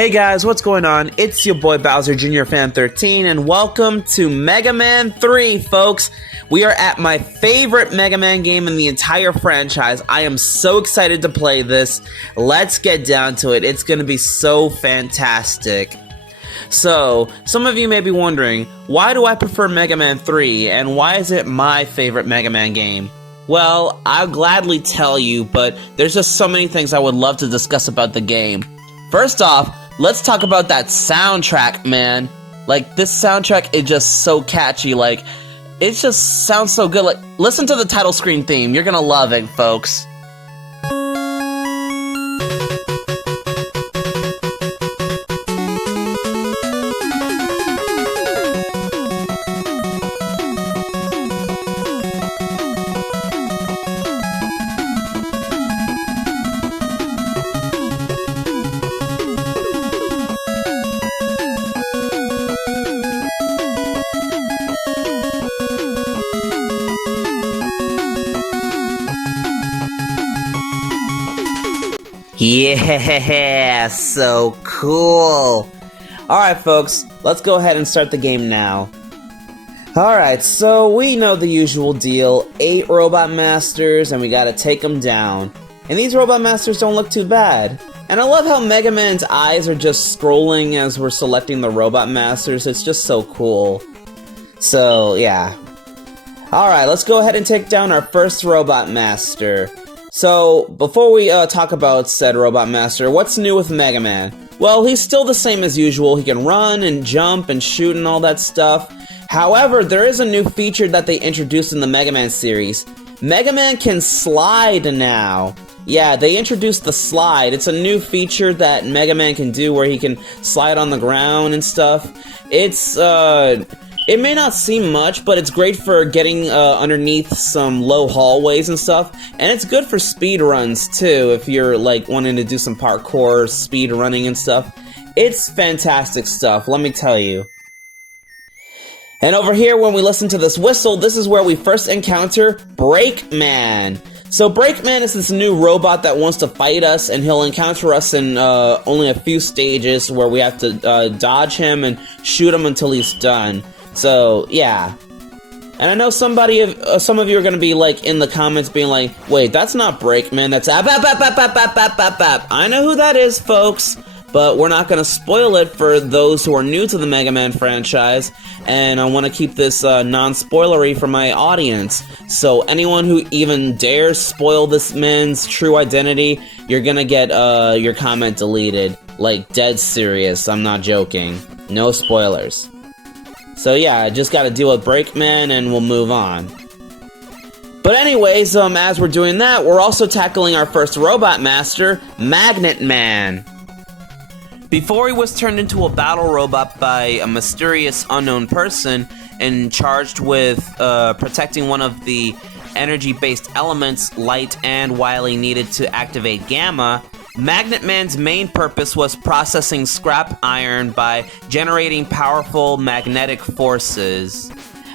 Hey guys, what's going on? It's your boy Bowser Jr. Fan 13 and welcome to Mega Man 3, folks. We are at my favorite Mega Man game in the entire franchise. I am so excited to play this. Let's get down to it. It's going to be so fantastic. So, some of you may be wondering, why do I prefer Mega Man 3 and why is it my favorite Mega Man game? Well, I'll gladly tell you, but there's just so many things I would love to discuss about the game. First off, let's talk about that soundtrack, man. Like, this soundtrack is just so catchy. Like, it just sounds so good. Like, listen to the title screen theme. You're gonna love it, folks. Yeah, so cool. Alright folks, let's go ahead and start the game now. Alright, so we know the usual deal. 8 Robot Masters, and we gotta take them down. And these Robot Masters don't look too bad. And I love how Mega Man's eyes are just scrolling as we're selecting the Robot Masters. It's just so cool. So, yeah. Alright, let's go ahead and take down our first Robot Master. So, before we talk about said Robot Master, what's new with Mega Man? Well, he's still the same as usual. He can run and jump and shoot and all that stuff. However, there is a new feature that they introduced in the Mega Man series. Mega Man can slide now. Yeah, they introduced the slide. It's a new feature that Mega Man can do where he can slide on the ground and stuff. It may not seem much, but it's great for getting underneath some low hallways and stuff, and it's good for speed runs too, if you're like wanting to do some parkour, speed running and stuff. It's fantastic stuff, let me tell you. And over here, when we listen to this whistle, this is where we first encounter Breakman. So Breakman is this new robot that wants to fight us, and he'll encounter us in only a few stages where we have to dodge him and shoot him until he's done. So, yeah. And I know some of you are going to be, like, in the comments being like, wait, that's not Breakman, that's App. I know who that is, folks, but we're not going to spoil it for those who are new to the Mega Man franchise, and I want to keep this non-spoilery for my audience. So anyone who even dares spoil this man's true identity, you're going to get your comment deleted. Like, dead serious, I'm not joking. No spoilers. So yeah, I just gotta deal with Breakman and we'll move on. But anyways, as we're doing that, we're also tackling our first Robot Master, Magnet Man. Before he was turned into a battle robot by a mysterious unknown person and charged with protecting one of the energy-based elements Light and Wily needed to activate Gamma, Magnet Man's main purpose was processing scrap iron by generating powerful magnetic forces.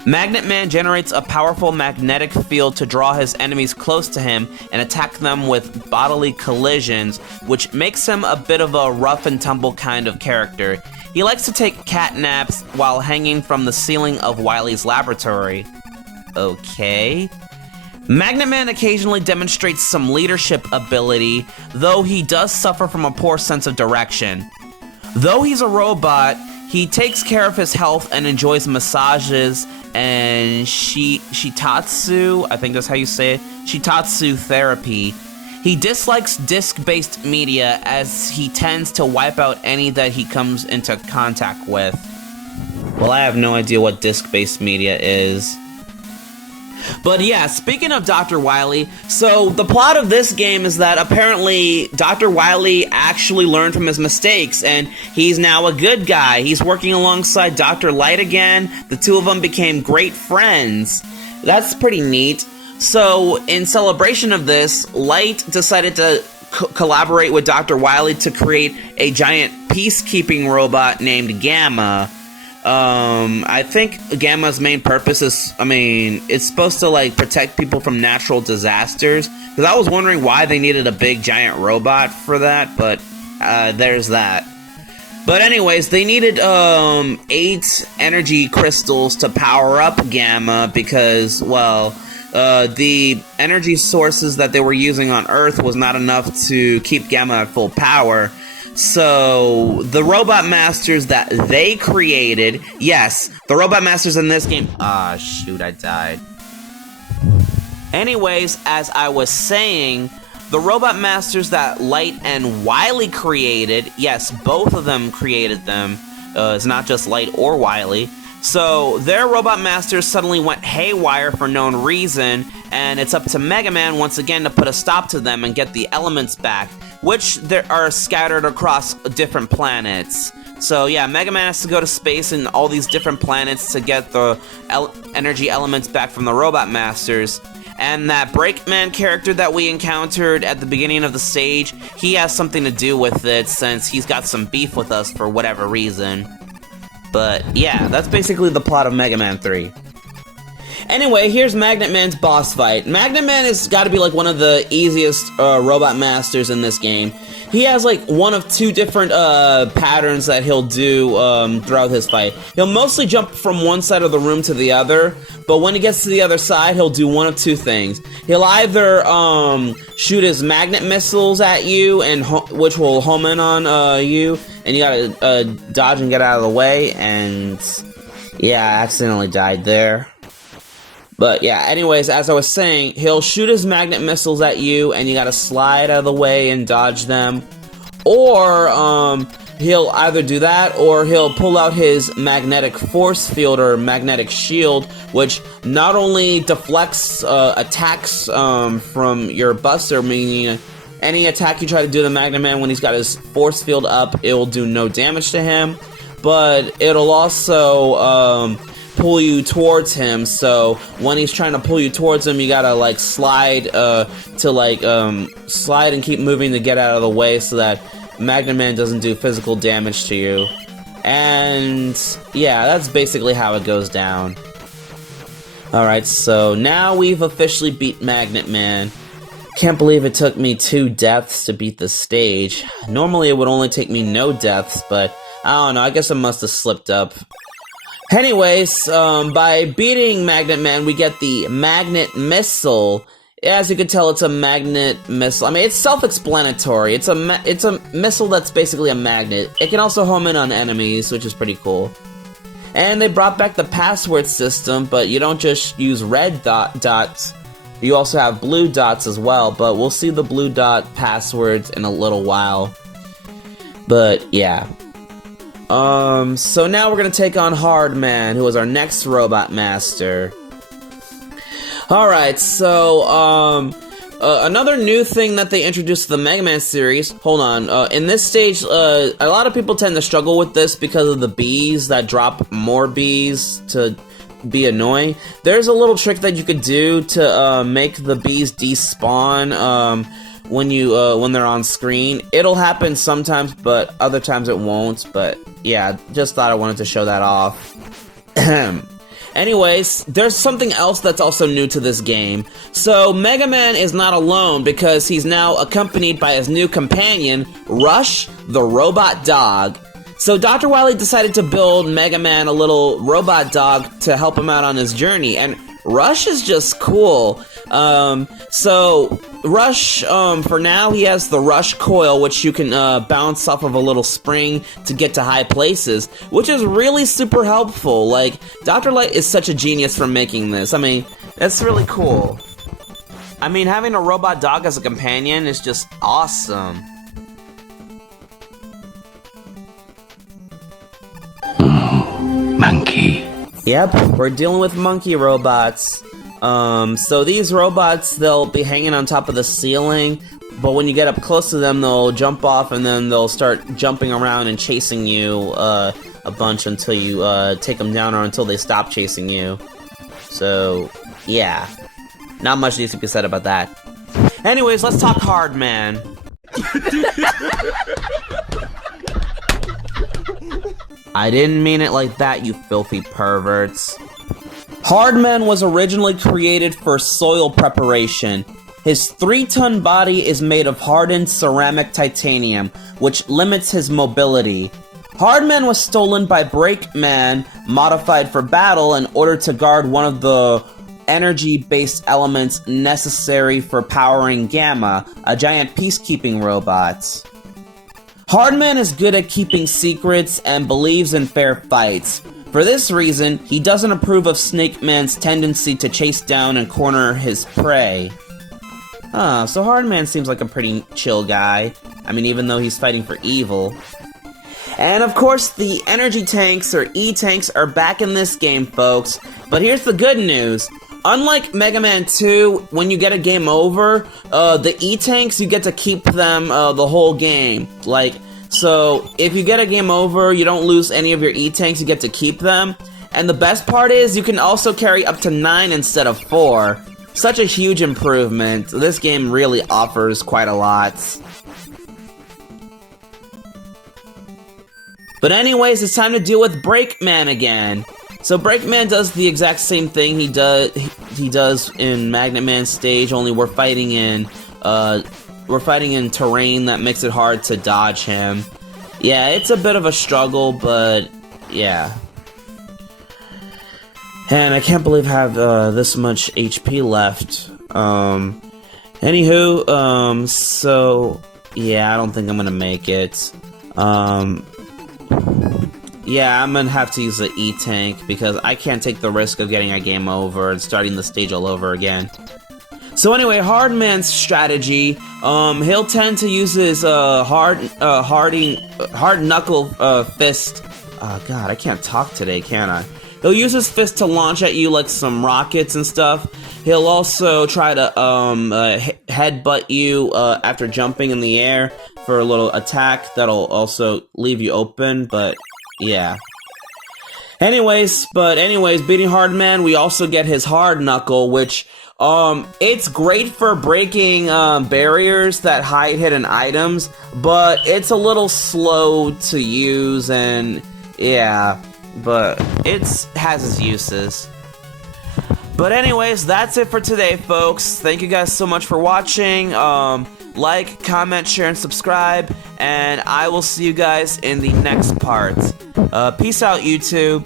Magnet Man generates a powerful magnetic field to draw his enemies close to him and attack them with bodily collisions, which makes him a bit of a rough and tumble kind of character. He likes to take cat naps while hanging from the ceiling of Wily's laboratory. Okay. Magnet Man occasionally demonstrates some leadership ability, though he does suffer from a poor sense of direction. Though he's a robot, he takes care of his health and enjoys massages and shitatsu, I think that's how you say it, shitatsu therapy. He dislikes disc-based media as he tends to wipe out any that he comes into contact with. Well, I have no idea what disc-based media is. But yeah, speaking of Dr. Wily, so the plot of this game is that apparently Dr. Wily actually learned from his mistakes, and he's now a good guy. He's working alongside Dr. Light again. The two of them became great friends. That's pretty neat. So, in celebration of this, Light decided to collaborate with Dr. Wily to create a giant peacekeeping robot named Gamma. I think Gamma's main purpose is, it's supposed to, like, protect people from natural disasters. Because I was wondering why they needed a big giant robot for that, but, there's that. But anyways, they needed 8 energy crystals to power up Gamma because, well, the energy sources that they were using on Earth was not enough to keep Gamma at full power. So, the Robot Masters that they created, yes, the Robot Masters in this game... Ah, shoot, I died. Anyways, as I was saying, the Robot Masters that Light and Wily created, yes, both of them created them. It's not just Light or Wily. So, their Robot Masters suddenly went haywire for no reason, and it's up to Mega Man once again to put a stop to them and get the elements back, which are scattered across different planets. So yeah, Mega Man has to go to space and all these different planets to get the energy elements back from the Robot Masters. And that Breakman character that we encountered at the beginning of the stage, he has something to do with it since he's got some beef with us for whatever reason. But yeah, that's basically the plot of Mega Man 3. Anyway, here's Magnet Man's boss fight. Magnet Man has got to be like one of the easiest Robot Masters in this game. He has like one of 2 different patterns that he'll do throughout his fight. He'll mostly jump from one side of the room to the other, but when he gets to the other side, he'll do one of 2 things. He'll either shoot his magnet missiles at you, and which will home in on you, and you gotta dodge and get out of the way, and yeah, I accidentally died there. But yeah, anyways, as I was saying, he'll shoot his magnet missiles at you, and you gotta slide out of the way and dodge them. Or, he'll either do that, or he'll pull out his magnetic force field or magnetic shield, which not only deflects attacks from your buster, meaning any attack you try to do to Magnet Man when he's got his force field up, it will do no damage to him, but it'll also pull you towards him, so when he's trying to pull you towards him, you gotta like slide slide and keep moving to get out of the way so that Magnet Man doesn't do physical damage to you. And yeah, that's basically how it goes down. Alright, so now we've officially beat Magnet Man. Can't believe it took me 2 deaths to beat the stage. Normally it would only take me no deaths, but I don't know, I guess I must have slipped up. Anyways, by beating Magnet Man, we get the Magnet Missile. As you can tell, it's a magnet missile. I mean, it's self-explanatory. It's a missile that's basically a magnet. It can also home in on enemies, which is pretty cool. And they brought back the password system, but you don't just use red dots. You also have blue dots as well, but we'll see the blue dot passwords in a little while. But yeah. So now we're gonna take on Hard Man, who is our next Robot Master. Alright, so, another new thing that they introduced to the Mega Man series, hold on, in this stage, a lot of people tend to struggle with this because of the bees that drop more bees to be annoying. There's a little trick that you could do to, make the bees despawn, when they're on screen. It'll happen sometimes, but other times it won't, but yeah, just thought I wanted to show that off. Anyways, there's something else that's also new to this game. So, Mega Man is not alone because he's now accompanied by his new companion, Rush, the robot dog. So, Dr. Wily decided to build Mega Man a little robot dog to help him out on his journey, and Rush is just cool. So, Rush, for now, he has the Rush Coil, which you can, bounce off of a little spring to get to high places, which is really super helpful. Like, Dr. Light is such a genius for making this. I mean, that's really cool. I mean, having a robot dog as a companion is just awesome. Monkey. Yep, we're dealing with monkey robots. So these robots, they'll be hanging on top of the ceiling, but when you get up close to them, they'll jump off and then they'll start jumping around and chasing you a bunch until you take them down or until they stop chasing you. So, yeah. Not much needs to be said about that. Anyways, let's talk Hard Man. I didn't mean it like that, you filthy perverts. Hard Man was originally created for soil preparation. His 3-ton body is made of hardened ceramic titanium, which limits his mobility. Hardman was stolen by Breakman, modified for battle in order to guard one of the energy-based elements necessary for powering Gamma, a giant peacekeeping robot. Hardman is good at keeping secrets and believes in fair fights. For this reason, he doesn't approve of Snake Man's tendency to chase down and corner his prey. So Hardman seems like a pretty chill guy. I mean, even though he's fighting for evil. And of course, the energy tanks, or E-tanks, are back in this game, folks. But here's the good news. Unlike Mega Man 2, when you get a game over, the E-tanks, you get to keep them the whole game. So if you get a game over, you don't lose any of your E-tanks, you get to keep them. And the best part is, you can also carry up to 9 instead of 4. Such a huge improvement. This game really offers quite a lot. But anyways, it's time to deal with Breakman again. So Breakman does the exact same thing he does in Magnet Man stage, only we're fighting in terrain that makes it hard to dodge him. Yeah, it's a bit of a struggle, but yeah. And I can't believe I have this much HP left. Anywho, so yeah, I don't think I'm gonna make it. Yeah, I'm gonna have to use the E-Tank because I can't take the risk of getting a game over and starting the stage all over again. So anyway, Hardman's strategy, he'll tend to use his hard knuckle fist. Oh god, I can't talk today, can I? He'll use his fist to launch at you like some rockets and stuff. He'll also try to headbutt you after jumping in the air for a little attack that'll also leave you open, but yeah. Anyways, beating Hardman, we also get his hard knuckle, which it's great for breaking barriers that hide hidden items, but it's a little slow to use, and yeah, but it has its uses. But anyways, that's it for today, folks. Thank you guys so much for watching. Like, comment, share, and subscribe, and I will see you guys in the next part. Peace out, YouTube.